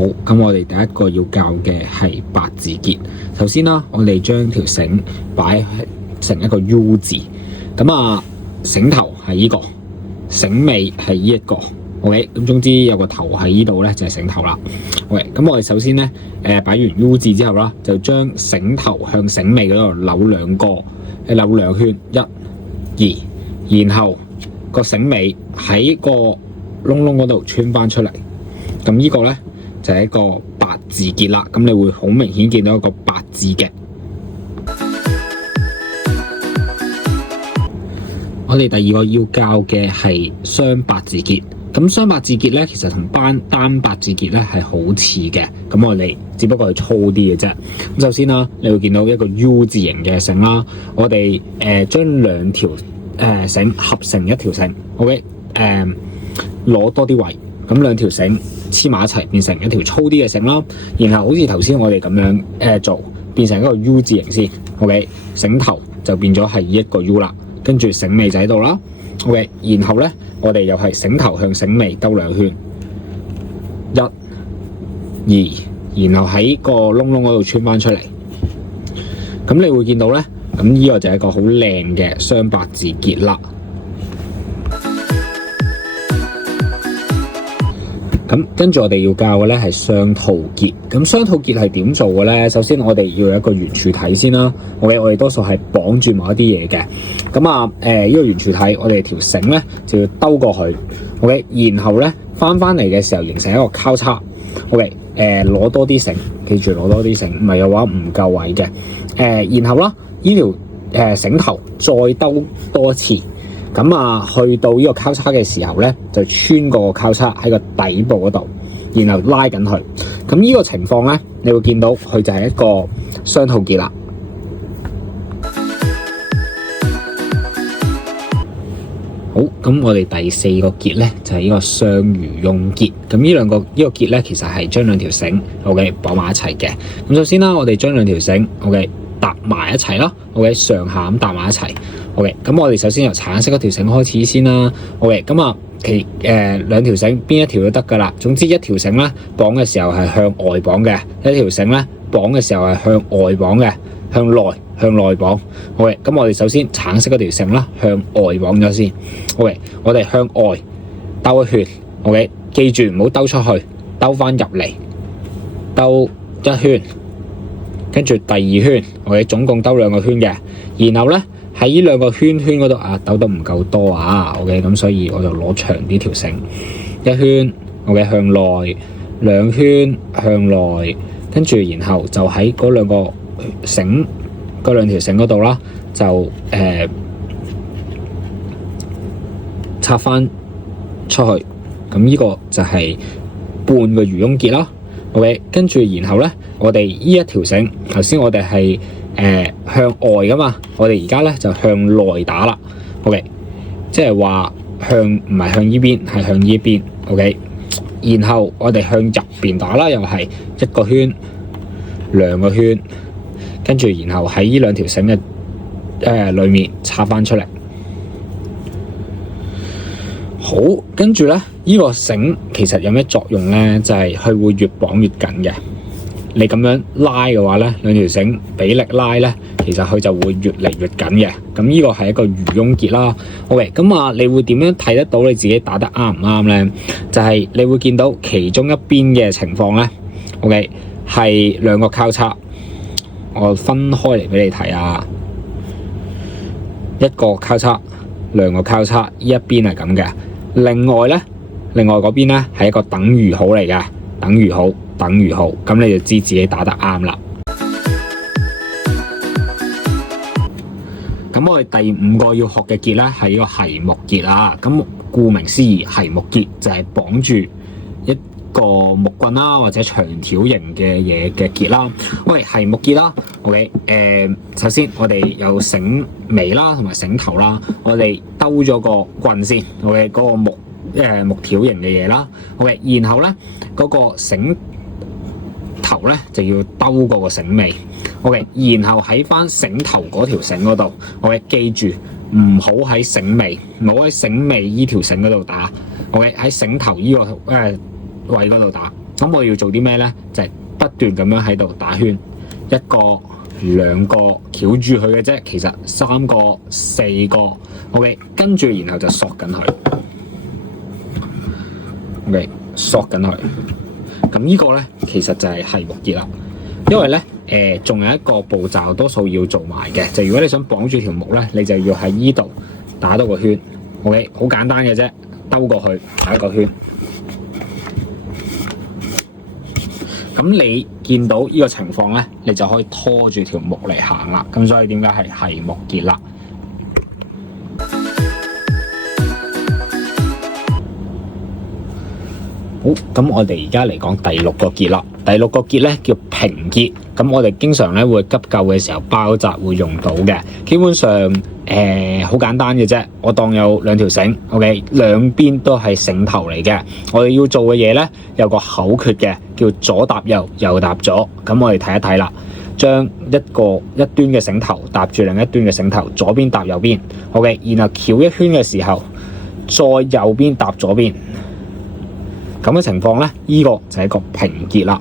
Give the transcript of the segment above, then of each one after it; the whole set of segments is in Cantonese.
好，咁我哋第一個要教嘅係八字結。首先啦，我哋將條繩擺成一個 U 字，咁啊，繩頭係呢個，繩尾係呢一個。OK， 咁總之有個頭喺呢度咧，就係繩頭啦。OK， 咁我哋首先咧，擺完 U 字之後啦，就將繩頭向繩尾嗰度扭兩圈，一、二，然後個繩尾喺個窿窿嗰度穿翻出嚟。咁呢個咧就係一個八字結啦。咁你會好明顯見到一個八字嘅。我哋第二個要教嘅係雙八字結。咁雙八字結咧，其實同單八字結咧係好似嘅。咁我哋只不過係粗啲嘅啫。咁首先啦，你會見到一個 U 字形嘅繩啦。我哋將兩條繩合成一條繩。OK， 攞多啲位，咁兩條繩黐埋一齊，變成一條粗啲嘅繩啦。然後好似頭先我哋咁樣做，變成一個 U 字形先。OK， 繩頭就變咗係一個 U 啦，跟住繩尾就喺度啦。OK， 然後咧，我哋又係繩頭向繩尾兜兩圈，一、二，然後喺個窿窿嗰度穿翻出嚟。咁你會見到咧，咁呢個就係一個好靚嘅雙八字結啦。咁跟住我哋要教嘅咧係雙套結。咁雙套結係點做嘅咧？首先我哋要有一個圓柱體先啦。OK， 我哋多數係綁住某一啲嘢嘅。咁啊，呢個圓柱體，我哋條繩咧就要兜過去。OK， 然後咧翻嚟嘅時候形成一個交叉。OK， 攞多啲繩，記住攞多啲繩，唔係嘅話唔夠位嘅。然後啦，呢條繩頭再兜多一次。咁啊，去到呢個交叉嘅時候咧，就穿過個交叉喺個底部嗰度，然後拉緊佢。咁呢個情況咧，你會見到佢就係一個雙套結啦。好，咁我哋第四個結咧就係呢個雙魚翁結。咁呢個結咧，其實係將兩條繩 OK 綁埋一齊嘅。咁首先啦，我哋將兩條繩 OK 搭埋一齊啦。OK， 上下咁搭埋一齊。OK， 咁我哋首先由橙色嗰條繩開始先啦。OK， 咁啊，兩條繩邊一條都得噶啦。總之一條繩咧綁嘅時候係向外綁嘅，一條繩咧綁嘅時候係向外綁嘅，向內綁。OK， 咁我哋首先橙色嗰條繩啦，向外綁咗先。OK， 我哋向外兜一圈。OK， 記住唔好兜出去，兜翻入嚟，兜一圈，跟住第二圈。OK， 總共兜兩個圈嘅，然後咧。喺呢兩個圈嗰度啊，兜得唔夠多啊 ，OK， 咁所以我就攞長啲條繩，一圈 OK 向內，兩圈向內，跟住然後就喺嗰兩條繩嗰度啦，就插翻出去，咁呢個就係半個魚翁結啦 ，OK， 跟住然後咧，我哋呢一條繩，頭先我哋係向外噶嘛，我哋而家咧就向內打啦。OK， 即係話唔係向呢邊，係向呢邊。OK， 然後我哋向入邊打啦，又係一個圈、兩個圈，跟住然後喺呢兩條繩嘅裏面插翻出嚟。好，跟住咧，呢個繩其實有咩作用咧？就係佢會越綁越緊嘅。你咁樣拉嘅話咧，兩條繩俾力拉咧，其實佢就會越嚟越緊嘅。咁呢個係一個魚翁結啦。OK， 咁啊，你會點樣睇得到你自己打得啱唔啱咧？就係你會見到其中一邊嘅情況咧。OK， 係兩個交叉，我分開嚟俾你睇啊。一個交叉，兩個交叉，呢一邊係咁嘅。另外嗰邊咧係一個等於號嚟嘅，等於號。咁你就知自己打得啱啦。咁我哋第五個要學嘅結咧係呢個繫木結啦。咁顧名思義，繫木結就係綁住一個木棍啦，或者長條形嘅嘢嘅結啦。喂，繫木結啦。OK， 首先我哋有繩尾啦，同埋繩頭啦。我哋兜咗個棍先。OK， 嗰個木條形嘅嘢啦。OK， 然後咧嗰個繩頭咧就要兜過個繩尾 ，OK， 然後喺翻繩頭嗰條繩嗰度，我哋記住唔好喺繩尾，唔好喺繩尾依條繩嗰度打 ，OK， 喺繩頭依個位嗰度打咁我要做啲咩咧？就係不斷咁樣喺度打圈，一個、兩個翹住佢嘅啫，其實3個、4個 ，OK， 跟住然後就索緊佢，OK， 索緊佢。咁呢個咧其實就係繫木結啦，因為咧仲有一個步驟多數要做埋嘅，就如果你想綁住條木咧，你就要喺依度打多個圈，OK， 好簡單嘅啫，兜過去打一個圈。咁你見到呢個情況咧，你就可以拖住條木嚟行啦。咁所以點解係繫木結啦？好，咁我哋而家嚟講第6個結啦。第6個結咧叫平結，咁我哋經常咧會急救嘅時候包紮會用到嘅。基本上好簡單嘅啫，我當有2條繩 ，OK， 兩邊都係繩頭嚟嘅。我哋要做嘅嘢咧有個口訣嘅，叫左搭右，右搭左。咁我哋睇一睇啦，將一端嘅繩頭搭住另一端嘅繩頭，左邊搭右邊 ，OK， 然後翹一圈嘅時候，再右邊搭左邊。咁嘅情況咧，呢個就係一個平結啦。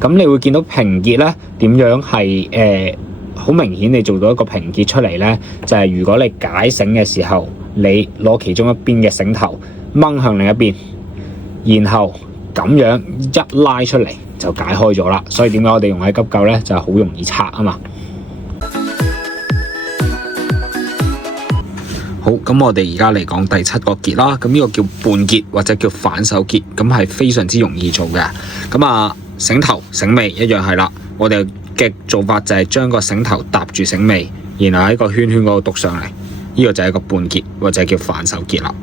咁你會見到平結咧點樣係好明顯，你做到一個平結出嚟咧，就係如果你解繩嘅時候，你攞其中一邊嘅繩頭掹向另一邊，然後咁樣一拉出嚟就解開咗啦。所以點解我哋用喺急救咧，就係好容易拆啊嘛。好，咁我哋而家嚟講第7個結啦。咁呢個叫半結或者叫反手結，咁係非常之容易做嘅。咁啊，繩頭繩尾一樣係啦。我哋嘅做法就係將個繩頭搭住繩尾，然後喺個圈圈嗰度篤上嚟。呢個就係一個半結或者叫反手結啦。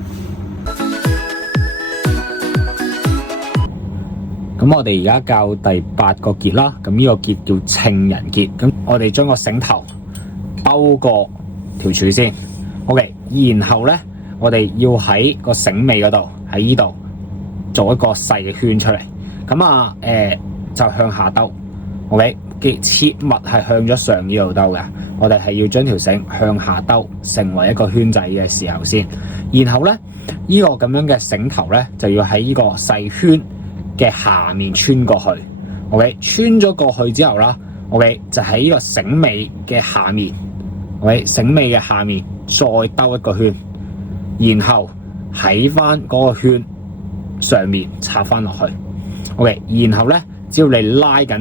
咁我哋而家教第8個結啦。咁呢個結叫情人結。咁我哋將個繩頭兜過條柱先。OK， 然後咧，我哋要喺個繩尾嗰度，喺呢度做一個細嘅圈出嚟。咁啊，就向下兜。OK， 切勿係向咗上呢度兜嘅。我哋係要將條繩向下兜，成為一個圈仔嘅時候先。然後咧，呢個咁樣嘅繩頭咧，就要喺呢個細圈嘅下面穿過去。OK， 穿咗過去之後啦 ，OK， 就喺呢個繩尾嘅下面。OK， 繩尾嘅下面。再兜一個圈，然後喺翻嗰個圈上面插翻落去。OK， 然後咧，只要你拉緊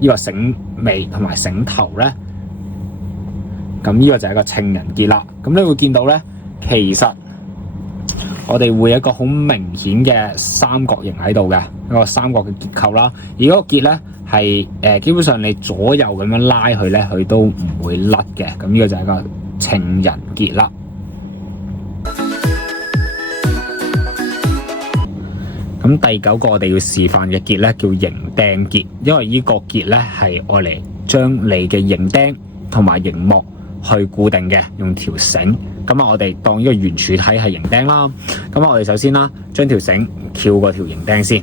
呢個繩尾同埋繩頭咧，咁呢個就係一個情人結啦。咁你會見到咧，其實我哋會有一個好明顯嘅三角形喺度嘅一個三角嘅結構啦。而嗰個結咧係基本上你左右咁樣拉佢咧，佢都唔會甩嘅。咁呢個就係一個情人結啦。咁第9個我哋要示範嘅結咧叫營釘結，因為呢個結咧係愛嚟將你嘅營釘同埋營幕去固定嘅，用條繩。咁啊，我哋當呢個圓柱體係營釘啦。咁啊，我哋首先啦，將條繩翹過條營釘先，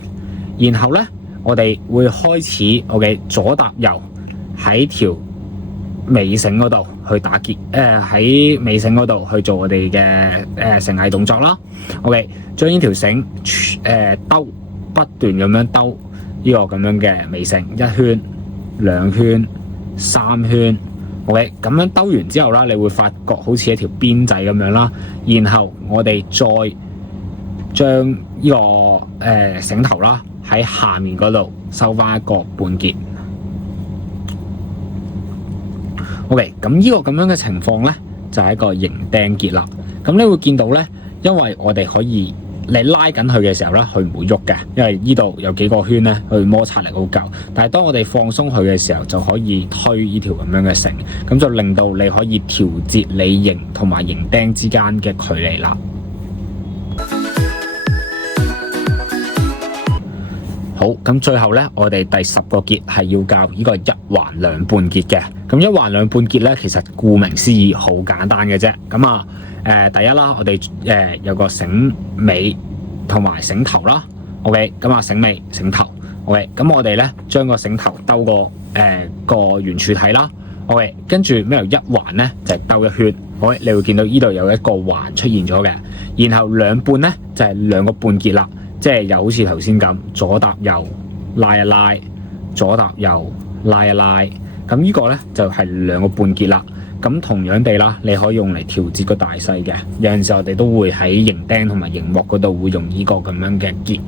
然後咧我哋會開始，OK， 左搭右喺條尾繩嗰度去打結，喺尾繩嗰度去做我哋嘅繩藝動作啦。OK， 將呢條繩兜，不斷咁樣兜呢個咁樣嘅尾繩，1圈、2圈、3圈。OK， 咁樣兜完之後啦，你會發覺好似一條辮仔咁樣啦。然後我哋再將呢個繩頭啦喺下面嗰度收翻一個半結。OK， 咁呢個咁樣嘅情況咧，就係一個營釘結啦。咁你會見到咧，因為我哋可以你拉緊佢嘅時候咧，佢唔會喐嘅，因為呢度有幾個圈咧，佢摩擦力好夠。但係當我哋放鬆佢嘅時候，就可以推呢條咁樣嘅繩，咁就令到你可以調節你營同埋營釘之間嘅距離啦。好，咁最後咧，我哋第10個結係要教呢個1環2半結嘅。咁1環2半結咧，其實顧名思義好簡單嘅啫。咁啊，第一啦，我哋有個繩尾同埋繩頭啦。OK， 咁啊繩尾繩頭。OK， 咁我哋咧將個繩頭兜過個圓柱體啦。OK， 跟住咩由1環咧就係兜一圈。OK， 你會見到呢度有一個環出現咗嘅。然後2半咧就係2個半結啦。即係又好似頭先咁，左搭右，拉一拉，左搭右，拉一拉。咁呢個呢，就係2個半結啦。咁同樣地啦，你可以用嚟調節個大細嘅。有陣時我哋都會喺營釘同埋營鑊嗰度會用呢個咁樣嘅結。